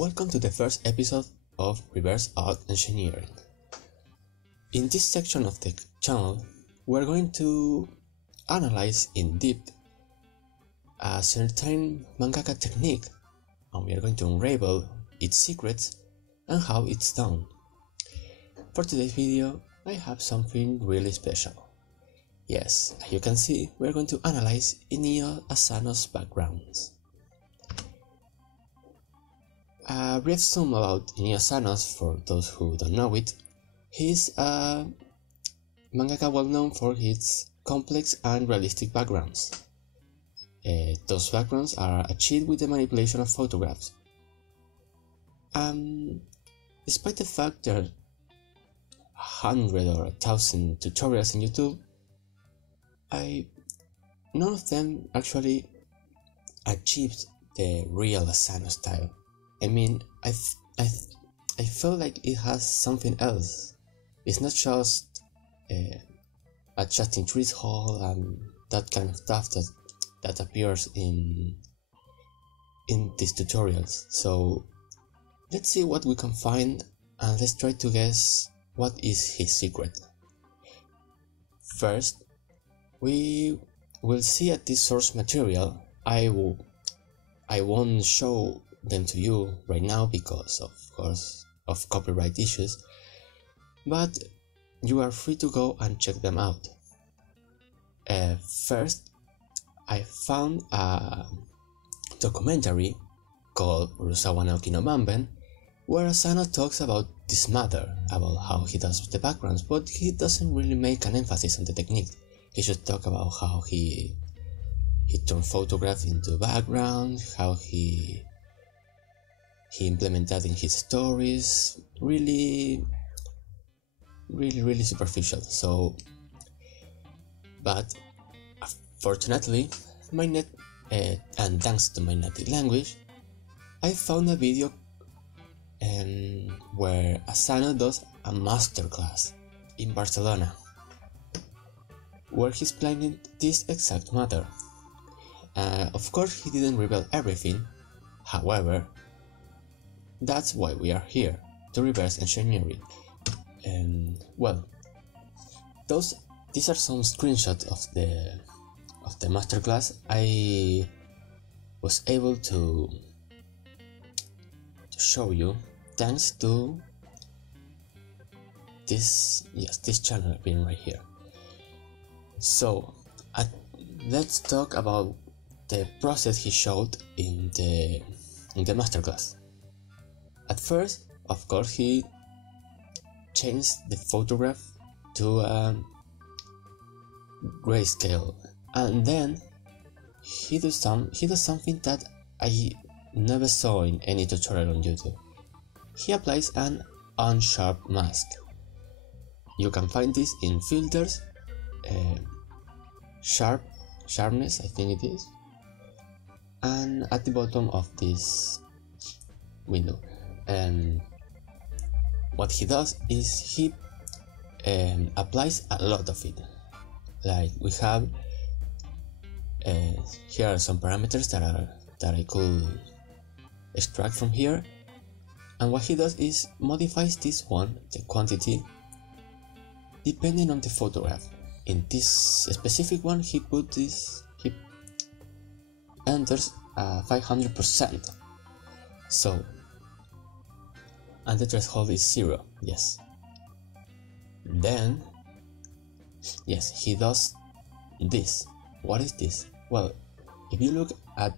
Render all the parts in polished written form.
Welcome to the first episode of Reverse Art Engineering. In this section of the channel, we're going to analyze in depth a certain mangaka technique, and we are going to unravel its secrets and how it's done. For today's video, I have something really special. Yes, as you can see, we're going to analyze Inio Asano's backgrounds. A brief sum about Inio Asano for those who don't know it. He's a mangaka well known for his complex and realistic backgrounds. Those backgrounds are achieved with the manipulation of photographs. Despite the fact there are 100 or 1,000 tutorials on YouTube, none of them actually achieved the real Asano style. I mean, I feel like it has something else. It's not just adjusting trees hole and that kind of stuff that appears in these tutorials. So let's see what we can find and let's try to guess what is his secret. First, we will see at this source material. I won't show them to you right now because of course of copyright issues, but you are free to go and check them out. First, I found a documentary called Urusawa Naoki no Manben, where Asano talks about this matter, about how he does the backgrounds, but he doesn't really make an emphasis on the technique. He should talk about how he turned photographs into background, how he implemented in his stories. Really superficial. So, but fortunately, and thanks to my native language, I found a video where Asano does a masterclass in Barcelona, where he's explaining this exact matter. Of course, he didn't reveal everything. However, that's why we are here, to reverse engineer it. Well, these are some screenshots of the masterclass. I was able to show you thanks to this channel being right here. So let's talk about the process he showed in the masterclass. At first, of course, he changed the photograph to grayscale, and then he does something that I never saw in any tutorial on YouTube. He applies an unsharp mask. You can find this in filters, sharpness, I think it is, and at the bottom of this window. And what he does is he applies a lot of it. Like we have here are some parameters that I could extract from here, and what he does is modifies this one, the quantity, depending on the photograph. In this specific one, he enters 500%. So, and the threshold is 0, yes. Then, yes, he does this. What is this? Well, if you look at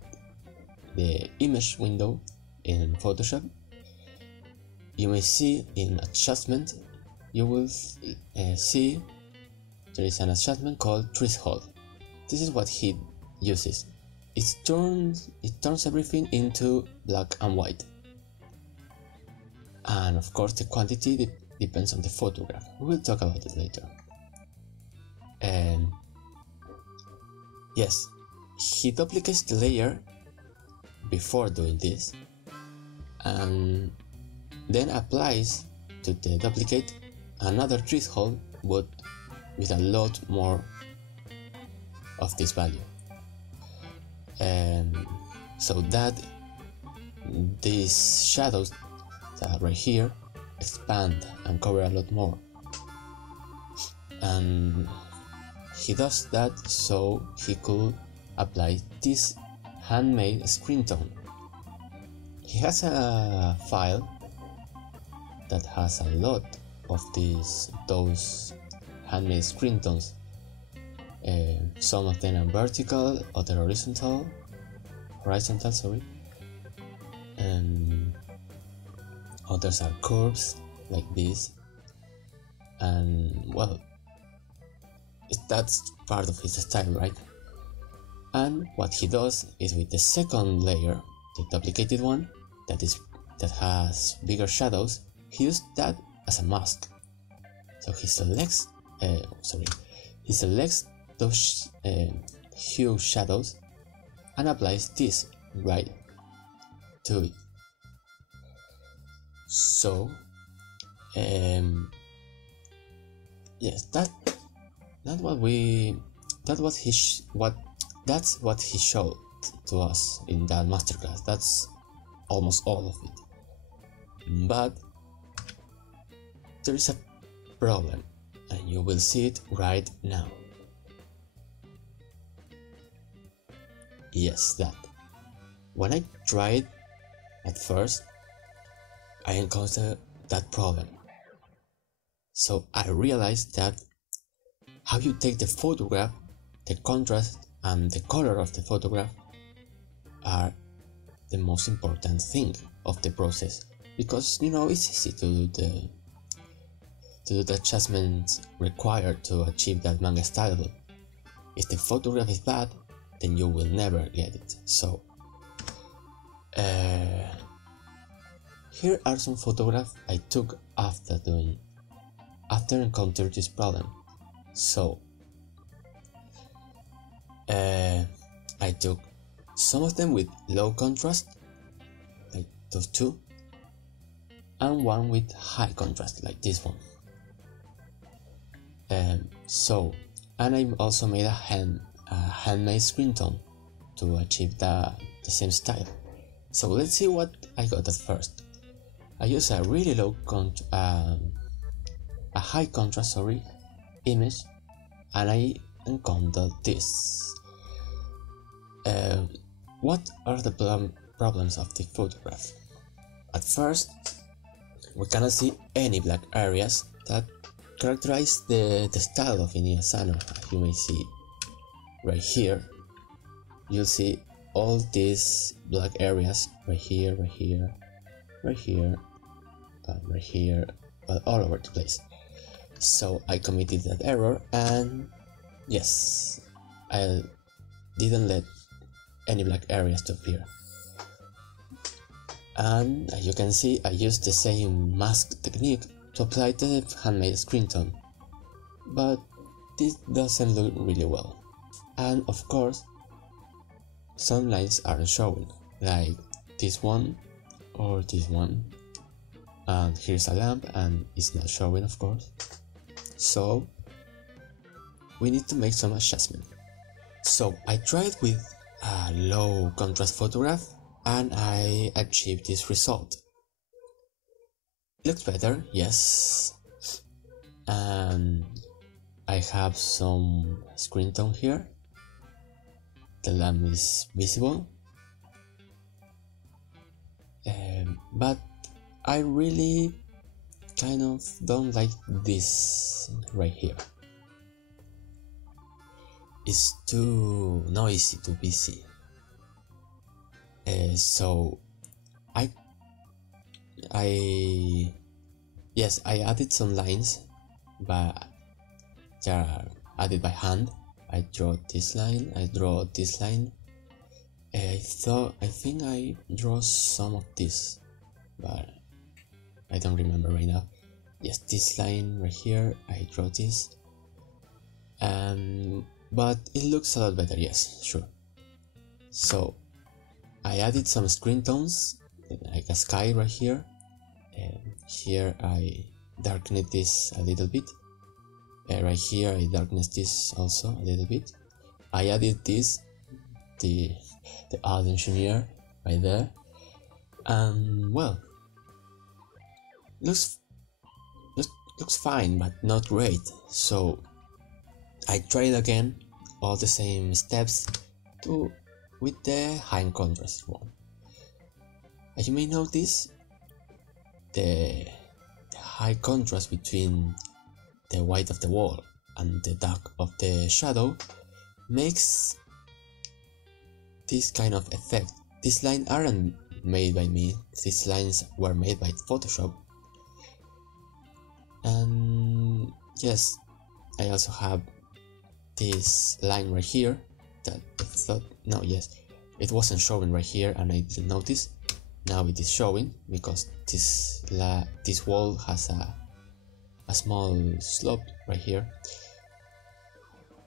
the image window in Photoshop, you may see in adjustment, you will see there is an adjustment called threshold. This is what he uses. It turns everything into black and white. And of course the quantity depends on the photograph. We will talk about it later. And yes, he duplicates the layer before doing this, and then applies to the duplicate another threshold, but with a lot more of this value. So that these shadows that right here expand and cover a lot more, and he does that so he could apply this handmade screen tone. He has a file that has a lot of those handmade screen tones. Some of them are vertical, other horizontal, sorry, and others are curves like this, and well, that's part of his style, right? And what he does is with the second layer, the duplicated one that has bigger shadows, he used that as a mask. So he selects those huge shadows and applies this right to it. So yes, that's what he showed to us in that masterclass. That's almost all of it. But there is a problem, and you will see it right now. Yes, that. When I tried at first, I encountered that problem. So I realized that how you take the photograph, the contrast and the color of the photograph are the most important thing of the process, because it's easy to do the adjustments required to achieve that manga style. If the photograph is bad, then you will never get it. So here are some photographs I took after encountering this problem. So I took some of them with low contrast, like those two, and one with high contrast, like this one. And I also made a handmade screen tone to achieve the same style. So let's see what I got at first. I used a really a high contrast image, and I encountered this. What are the problems of the photograph? At first, we cannot see any black areas that characterize the style of Inio Asano. You may see right here. You'll see all these black areas right here, right here, right here, right here, but all over the place. So I committed that error, and yes, I didn't let any black areas to appear. And as you can see, I used the same mask technique to apply the handmade screen tone, but this doesn't look really well. And of course, some lines aren't showing, like this one or this one, and here's a lamp and it's not showing, of course. So we need to make some adjustment. So I tried with a low contrast photograph, and I achieved this result. Looks better, yes. And I have some screen tone here. The lamp is visible, but I really kind of don't like this right here. It's too noisy, too busy. So I added some lines, but they are added by hand. I draw this line, I draw this line. I think I draw some of this, but I don't remember right now. Yes, this line right here, I draw this. But it looks a lot better, yes, sure. So I added some screen tones, like a sky right here. Here I darkened this a little bit. Right here I darkened this also a little bit. I added this, the odd engineer right there. And well, looks looks fine, but not great. So I tried again all the same steps with the high contrast one. As you may notice, the high contrast between the white of the wall and the dark of the shadow makes this kind of effect. These lines aren't made by me, these lines were made by Photoshop. And yes, I also have this line right here that I thought, no, yes, it wasn't showing right here and I didn't notice. Now it is showing because this wall has a small slope right here.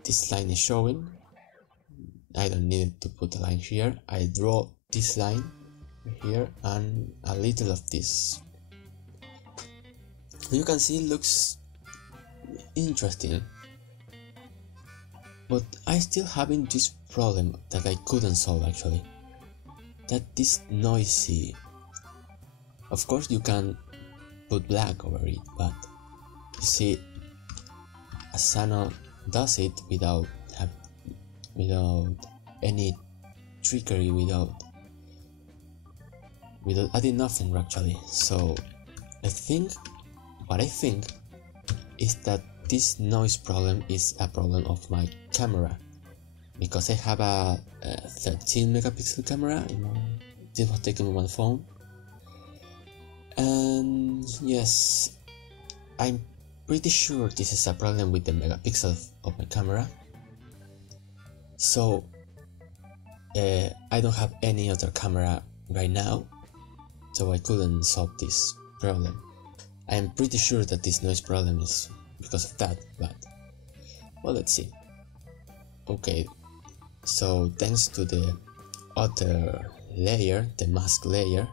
This line is showing. I don't need to put a line here. I draw this line here and a little of this. You can see it looks interesting, but I still having this problem that I couldn't solve actually. That is noisy. Of course you can put black over it, but you see Asano does it without any trickery, without adding nothing actually. So what I think is that this noise problem is a problem of my camera, because I have a 13 megapixel camera. This was taken with my phone, and yes, I'm pretty sure this is a problem with the megapixel of my camera. So I don't have any other camera right now, so I couldn't solve this problem. I'm pretty sure that this noise problem is because of that, but well, let's see. Okay, so thanks to the other layer, the mask layer,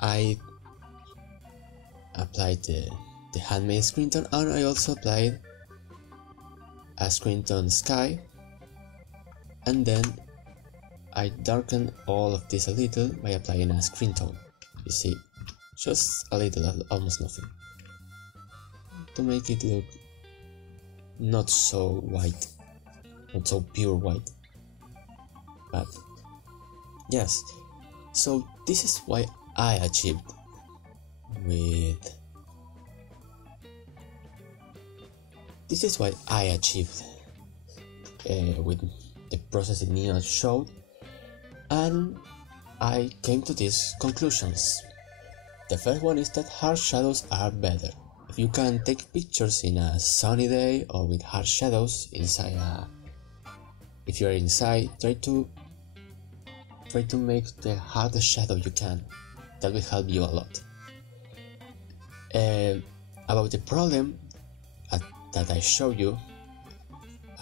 I applied the handmade screen tone, and I also applied a screen tone sky, and then I darkened all of this a little by applying a screen tone. You see, just a little, almost nothing, to make it look not so white, not so pure white. But yes, so this is why I achieved with the process Inio showed, and I came to these conclusions. The first one is that hard shadows are better. If you can take pictures in a sunny day or with hard shadows inside if you're inside, try to make the hardest shadow you can. That will help you a lot. About the problem that I showed you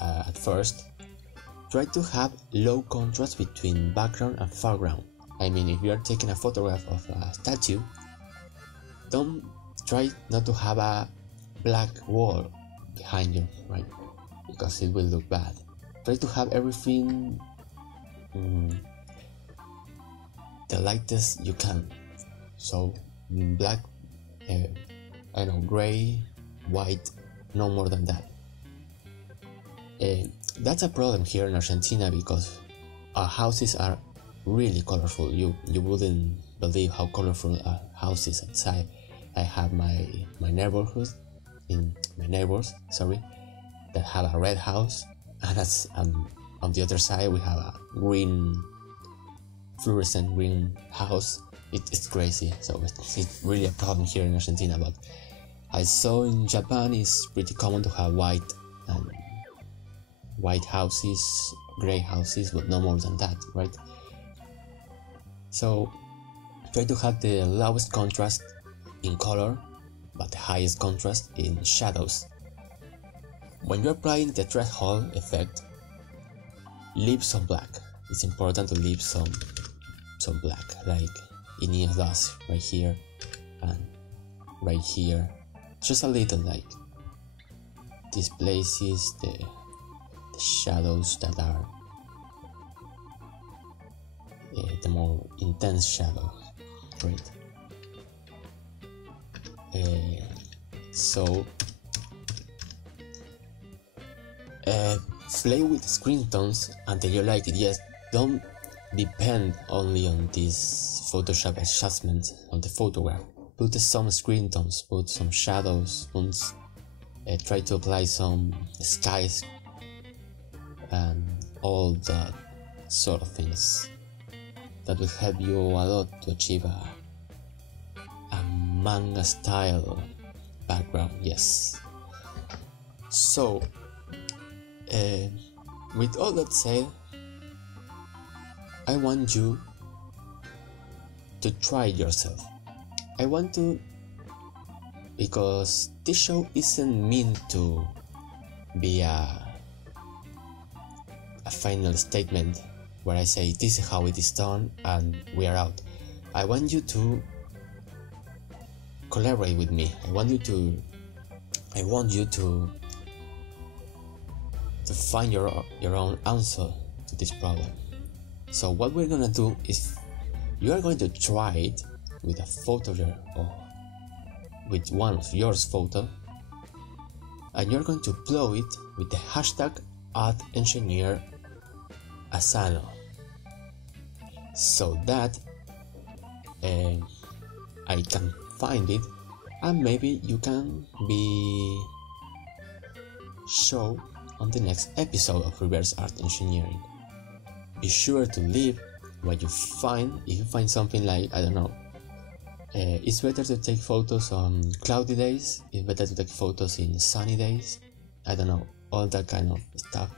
at first, try to have low contrast between background and foreground. I mean, if you are taking a photograph of a statue, don't try not to have a black wall behind you, right? Because it will look bad. Try to have everything the lightest you can. So black, I know, gray, white, no more than that. That's a problem here in Argentina because our houses are really colorful. You wouldn't believe how colorful our houses outside. I have my neighbors, that have a red house, and that's on the other side we have a fluorescent green house. It's crazy. So it's really a problem here in Argentina. But I saw in Japan it's pretty common to have white houses, gray houses, but no more than that, right? So try to have the lowest contrast in color, but the highest contrast in shadows. When you're applying the threshold effect, leave some black. It's important to leave some black, like Inio does right here and right here. Just a little, like these places, the the more intense shadow. Great. So play with screen tones until you like it. Yes, don't depend only on this Photoshop adjustment of the photograph. Put some screen tones, put some shadows, try to apply some skies and all that sort of things. That will help you a lot to achieve a manga style background. Yes. So with all that said, I want you to try yourself. I want to, because this show isn't meant to be a final statement where I say this is how it is done and we are out. I want you to collaborate with me. I want you to find your own answer to this problem. So what we're gonna do is you are going to try it with a photo or with one of yours photo, and you're going to upload it with the hashtag @Engineer Asano, so that I can find it and maybe you can be shown on the next episode of Reverse Art Engineering. Be sure to leave what you find. If you find something like, I don't know, it's better to take photos on cloudy days, it's better to take photos in sunny days, I don't know, all that kind of stuff.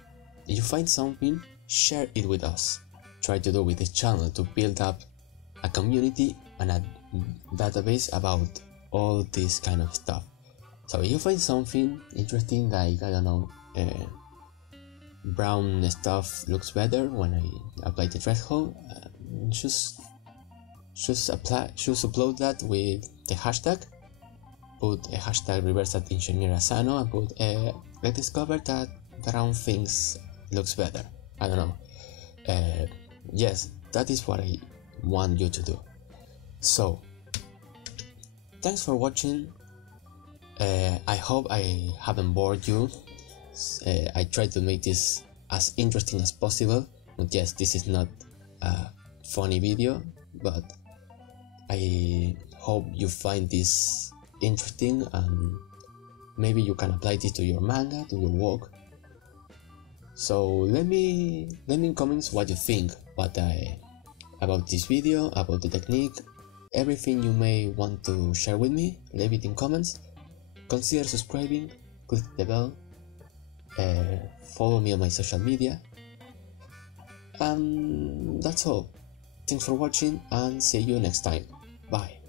If you find something, share it with us. Try to do with this channel to build up a community and a database about all this kind of stuff. So if you find something interesting, like, I don't know, brown stuff looks better when I apply the threshold, just upload that with the hashtag. Put a hashtag reverse@Engineer Asano and put I discovered that brown things looks better. I don't know. Yes, that is what I want you to do. So thanks for watching. I hope I haven't bored you. I tried to make this as interesting as possible, but yes, this is not a funny video, but I hope you find this interesting and maybe you can apply this to your manga, to your work. So let me in comments what you think, about this video, about the technique, everything you may want to share with me. Leave it in comments. Consider subscribing, click the bell, follow me on my social media, and that's all. Thanks for watching and see you next time. Bye.